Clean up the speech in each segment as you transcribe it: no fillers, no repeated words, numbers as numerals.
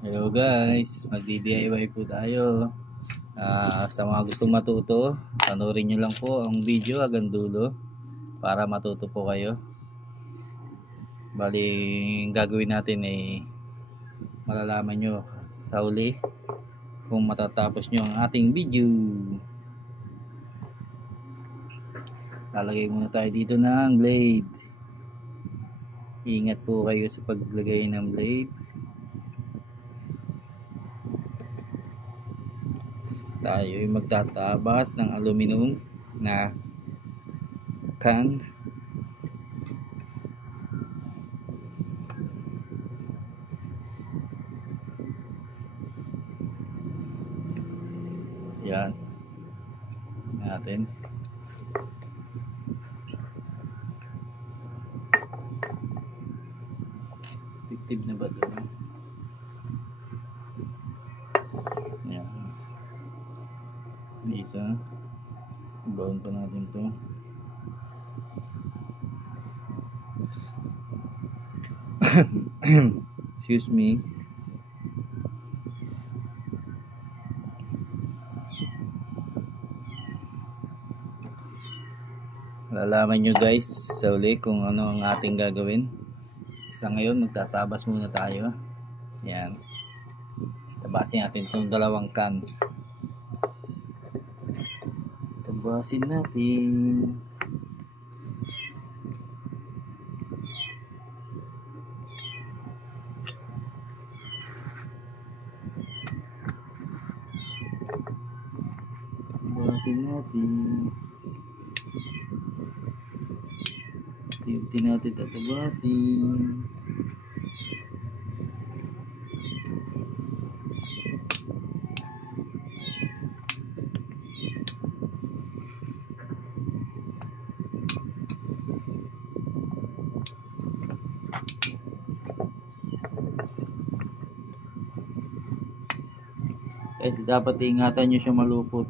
Hello guys, magdi-DIY po tayo. Sa mga gustong matuto, panoorin nyo lang po ang video hanggang dulo para matuto po kayo. Bali, gagawin natin ay malalaman nyo sa huli kung matatapos nyo ang ating video. Lalagay muna tayo dito ng blade. Ingat po kayo sa paglagay ng blade. Tayo ay magtatabas ng aluminum na can. Yan natin. Effective na ba doon? Yan. Isa. Baon pa natin to. Excuse me. Malalaman nyo guys sa uli kung ano ang ating gagawin. Sa ngayon magtatabas muna tayo. Yan. Tabasin natin itong dalawang can. Tabasin natin. Tabasin natin. Unti natin tatabasin. Kasi dapat ingatan nyo siya malupot.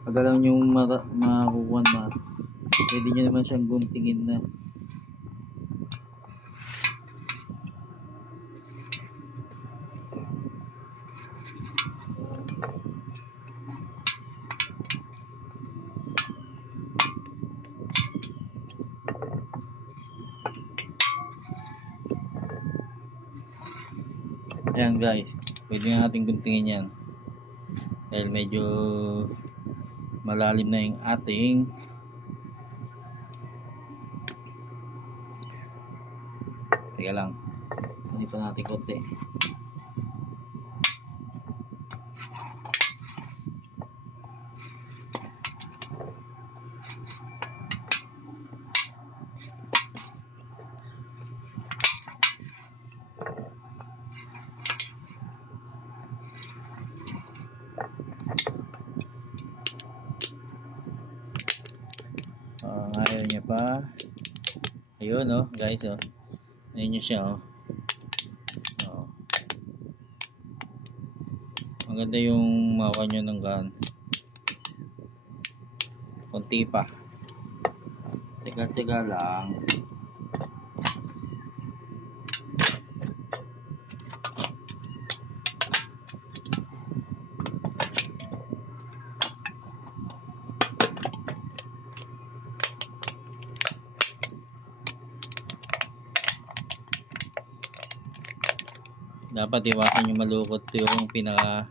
Pag alam nyo makukuha na, pwede nyo naman siyang guntingin na. Ayan guys, pwede natin guntingin yan dahil medyo malalim na yung ating teka lang, hindi pa natin konti. Ayaw niya pa. Ayun guys ayun niya siya maganda yung makuha nyo ng gan. Konti pa. Teka lang. Dapat iwasan yung malukot yung pinaka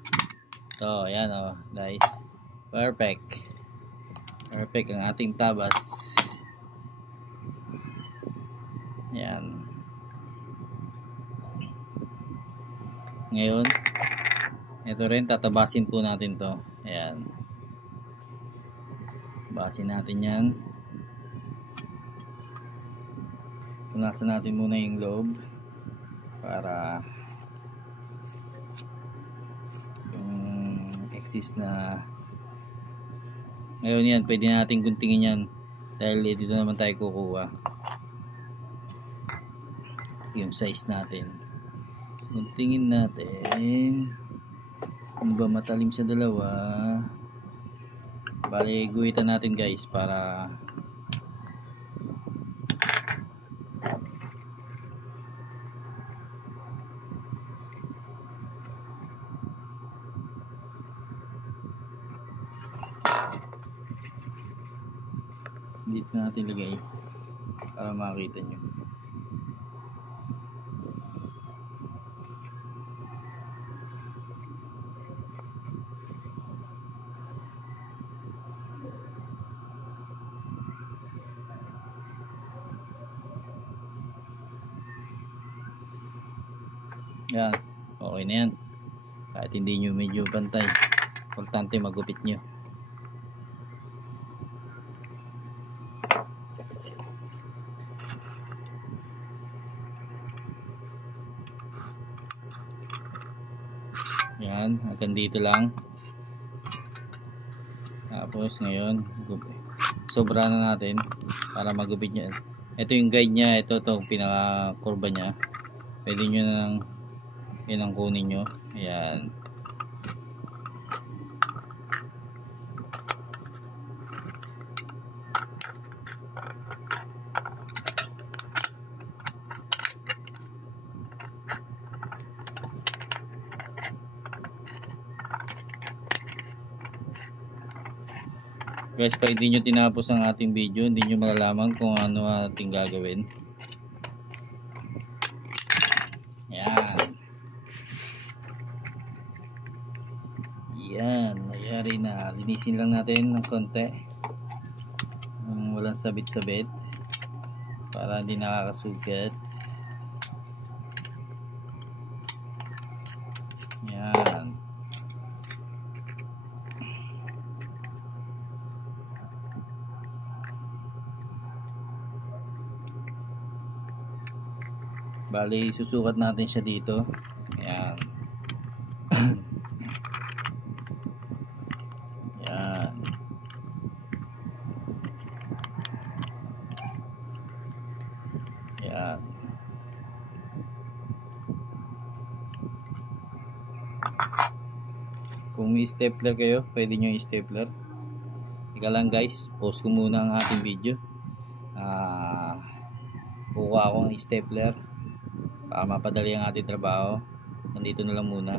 ayan guys, perfect ang ating tabas. Yan. Ngayon ito rin tatabasin po natin to. Ayan, basin natin yan. Punasan natin muna yung loob para yung exist na. Ngayon yan, pwede natin guntingin yan dahil dito naman tayo kukuha yung size natin. Tingin natin ano ba matalim sa dalawa. Bali guhitan natin guys para dito natin lagay para makita nyo. Yan, okay na yan. Kahit hindi nyo medyo pantay, importante magupit nyo. Yan, hanggang dito lang. Tapos ngayon sobra na natin para magupit nyo. Ito yung guide nya, ito itong pinaka kurba nya. Pwede nyo na lang yun ang kunin nyo. Ayan. Guys, pag hindi nyo tinapos ang ating video, hindi nyo malalaman kung ano ating gagawin. Yan. Yan, nangyari na. Linisin lang natin ng konti. Walang sabit-sabit para hindi nakakasugat. Yan. Bali, susukat natin siya dito. Ayan. Ayan. Ayan. Kung may stapler kayo, pwede nyo i-stapler. Ika lang guys, pause ko muna ang ating video. Kukuha ako ng stapler para mapadali ang ating trabaho. Nandito na lang muna.